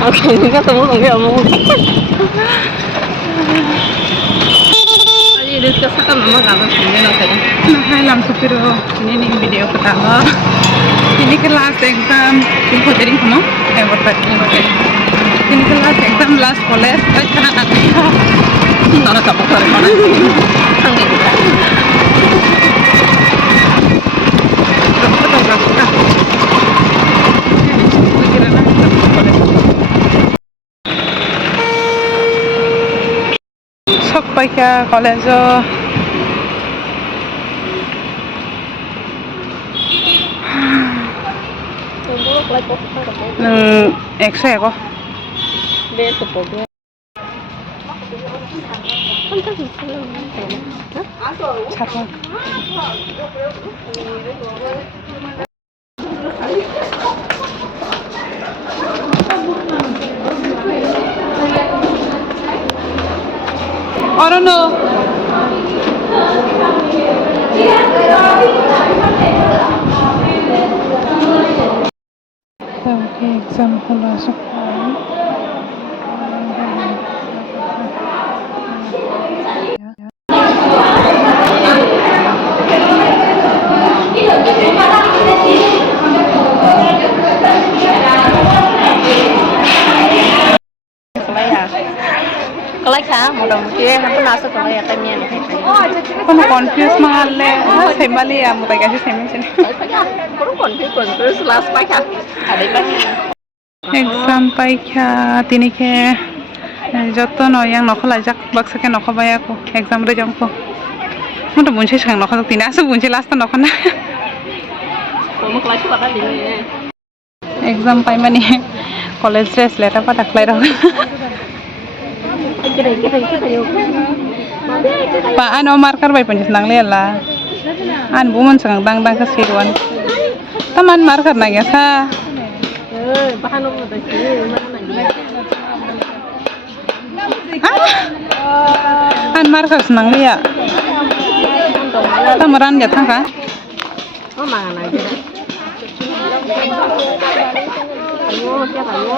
Oke, ini kan semua nggak mau. Tadi diskus kan mama kamu sini nanti. Nah, hai lam supir ini video pertama. Ini kelas exam info tadi kamu? Ini kelas exam last college. Nara kamu keluar mana? Sokpaika college. 100 ko. Beso po. Chapa. I don't know. Okay, exam hula sekarang. Kelak ya, mudah-mudahan nanti masuk kalau ya tanya nih. Kamu confuse mahalle, sembali ya, mau kasih sembali. Kurang confuse last pakai. Ada pakai. Exam paika tini ke joto no yang nokol ajak baksa ke nokol bayaku exam re jangko. Mudah bunyi sang nokol tini asu bunyi last nokol na. Kamu kelas berapa ini? Exam pai mani college dress leta pada klay roh. Pa ano marker bai punjis nang lela. An bumun sang dang dang kesiruan. Taman marker na ya sa. Bahan lo udah sih, mana An marker senang liya. Tamaran ya tangka. Oh mana aja.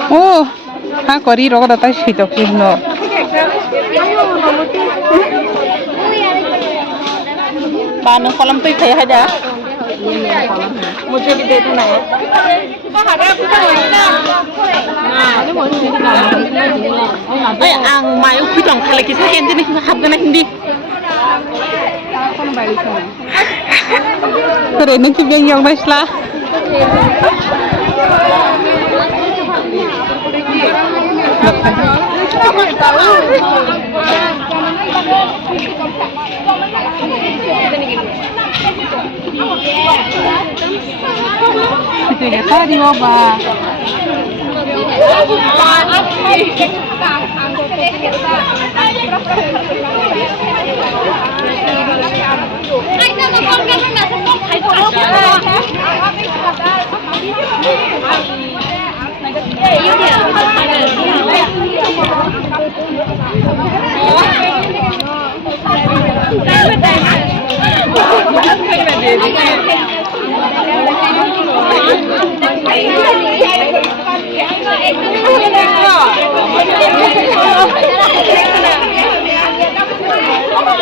Oh, ha kori rogo data shito kino. Paano kolam tuh kayak aja? Muncul di itu nih. Ay, ang mayo pitong kali kisah hindi nih habis na hindi. Kore nung kibiyang yung masla. Itu ya tadi ba.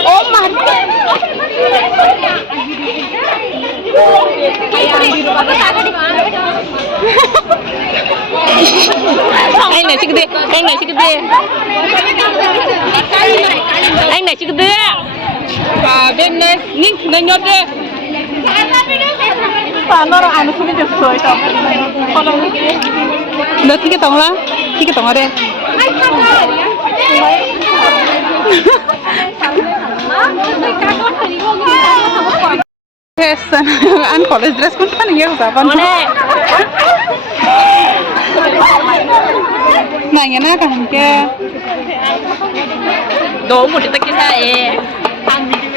Oh man. Anh này chị kia, anh này chị kia. Anh này chị kia. À bên này, nhìn này nhốt đi. Nó ăn không được sôi đâu. Nó thích cái tông lá, thích cái tông ở đây. Yes, an college dress pun kan ya usapan. Nanya na kan ke. Đồ một cái kia này. Ăn gì đi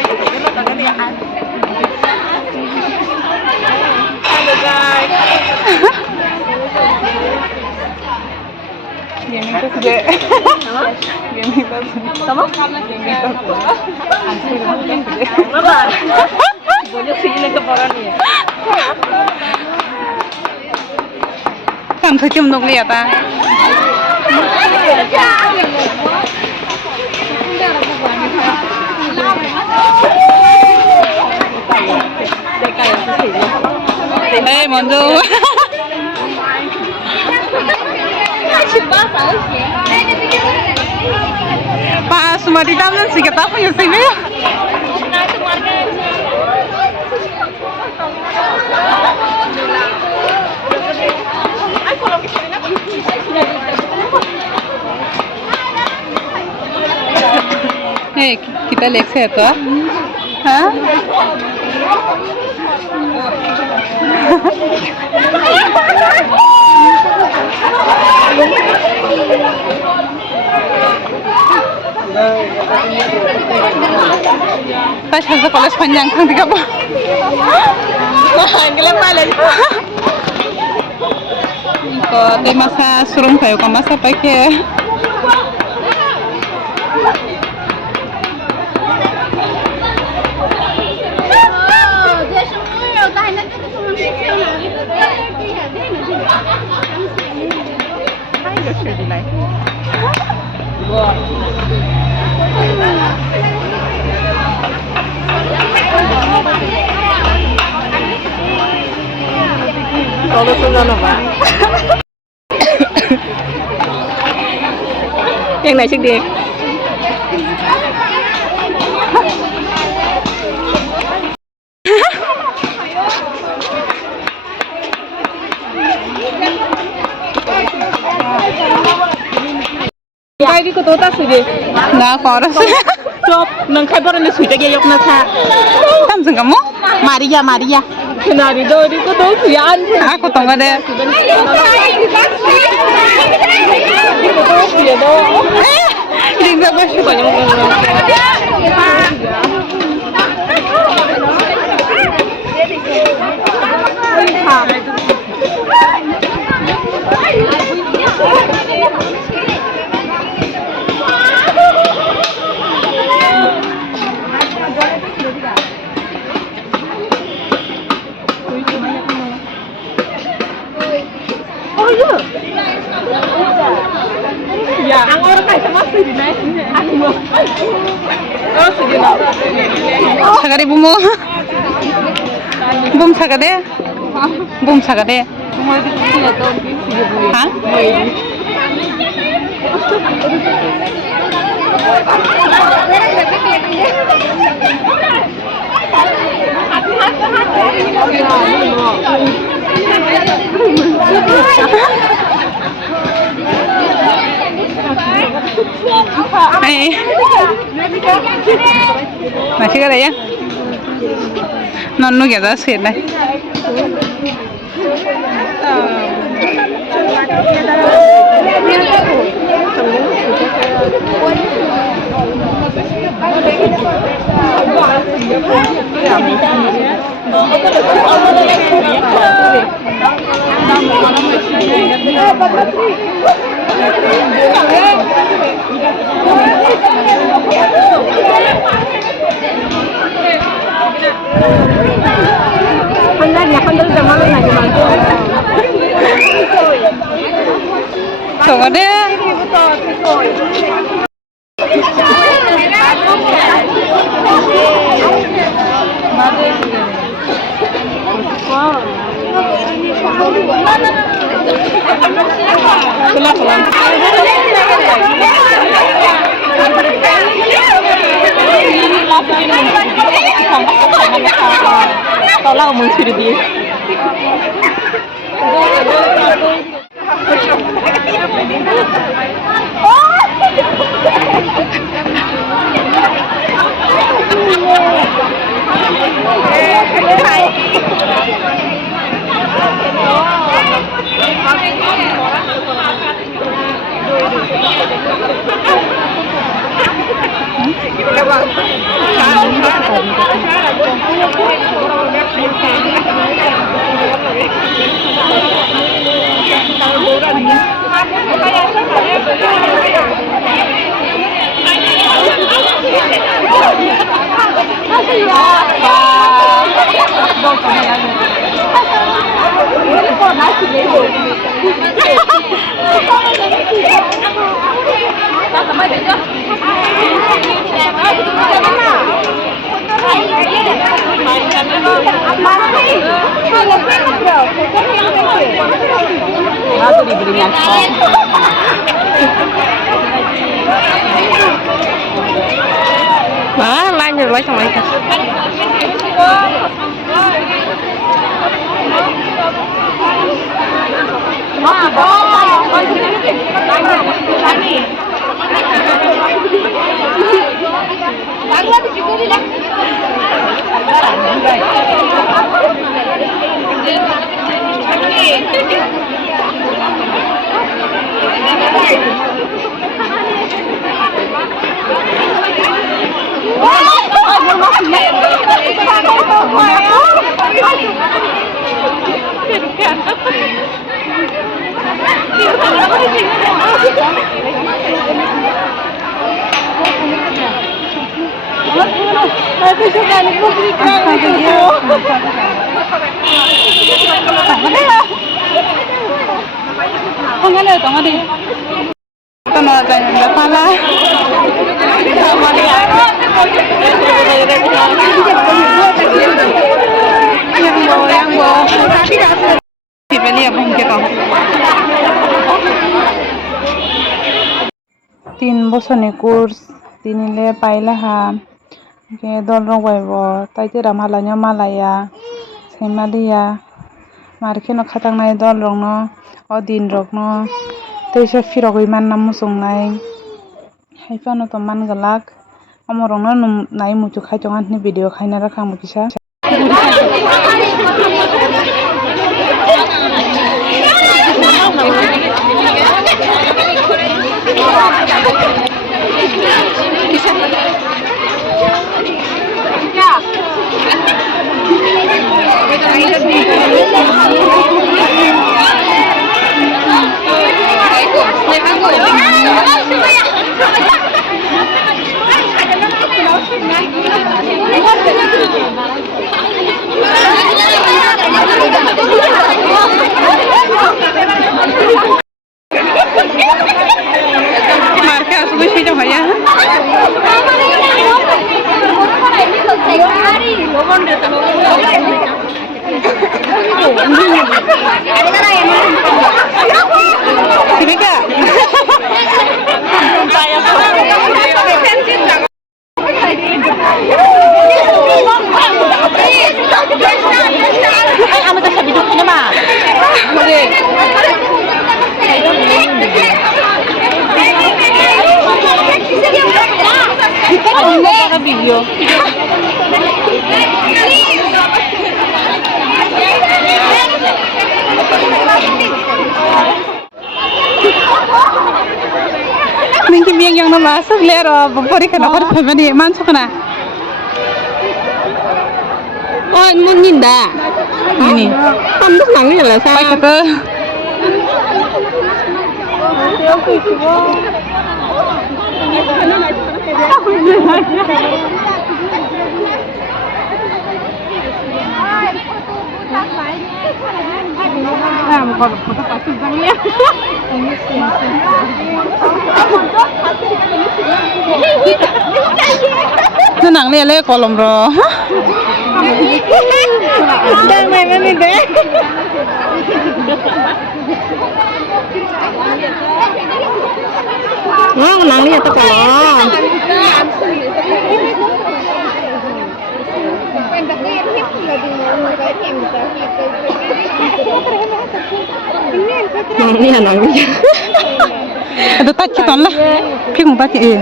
nó tao cái này ăn. Game itu sudah. Game itu. Kamu? Kenapa? Banyak sih ini keparan ya. Kan phải chum nục liệt à? Ê, món du. Pak, semua di dalam sih kita punya sini. Hey, kita lihat siapa? Hah? Tash sa college panjang kang tiga po. Ang pala. Ko tay masa surong kayo ka masa pa ke. Todo sunod ba? Yang này trước đi. Cái đi cô tôi ta xử đi. Na ko ra. Stop, nang khai bor ni suite ge yok na tha. Tam sing kamu? Maria. Kena di do di ko to sian. Aku tong ada. Ring sa ba siya? Ya, ang orang kayak masih di naik. Aku. Oh, sudah. Sagade bumo. Bum sagade. Bum sagade. Ha? Eh. Masih ada ya? Nonu kita sih nih. Tunggu deh. Tao lau mừng suy đi. Hãy subscribe cho kênh Ghiền Mì Gõ để không bỏ lỡ những video hấp dẫn. Nado diberinya kok. Malah lanjut lagi sama ikan. তিন বছরনি course তিনিলে পাইলে হাম dol rong baibo taite ram halanya malaya saimalia marke no khatang nai dol rong no o din rok no teisa firogoi man nam musung nai haifa no to man galak amorong no nai muchu khai tongan ni video khaina rakhang mu kisa marka asugo shi jong haya Sibika video Ningki biang yang nama asal lero bopori kana kor family man sokna Oh, mun ninda. ini Pantas nangis lah sa. pai kata Senang nih le kolom bro. Dan mana ni deh? Oh, nangis atau kolom? Nangis nangis. Ada tak kita lah. Ping tak eh.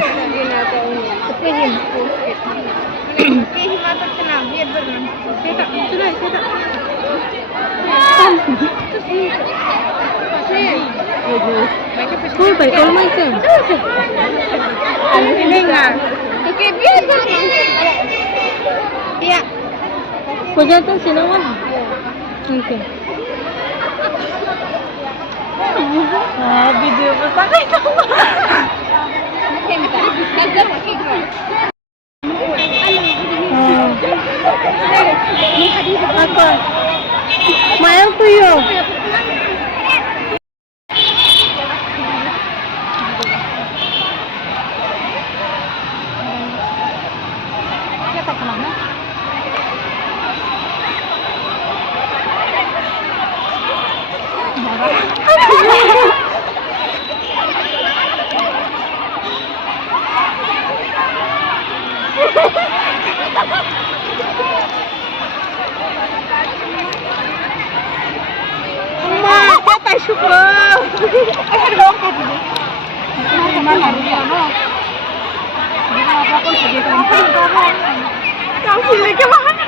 Thôi phải có mấy chứ. Anh nên là cái biết thôi. Dạ. Cô cho tôi xin lỗi. Ok. Video besar kan kamu. Apa? Mayang tu yo. syukur. Kau sini kemana?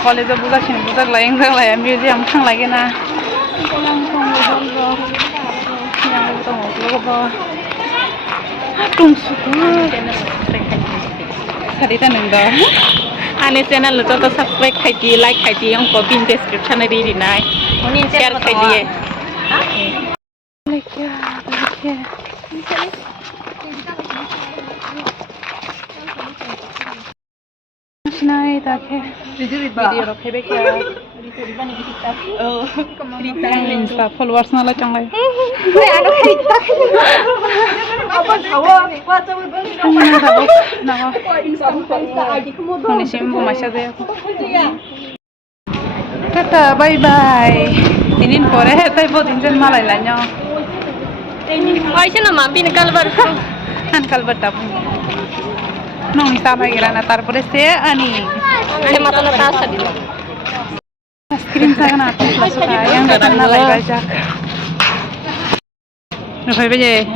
कॉलेजाव बुजासिनो बुजाग्लाय बुजाग्लाय museum थांलायगोन ना Sarita nunggu. Ane channel lo to subscribe kaiti, like kaiti, angko pin description ri di nai. Share kaiti. Nai take video ro khebe kya. Oh, Insta followers nala changai. apa jawa? Tata, bye bye. Tinin pore tay po dinjan malay lanyo. Ay siya naman pinakalbar ko. An kalbar tapo. Nung itama girana tarpore se ani. Ay mata na taas sa dito. Screen sa kana ato masuk yang datang na live aja. Nah, bye bye.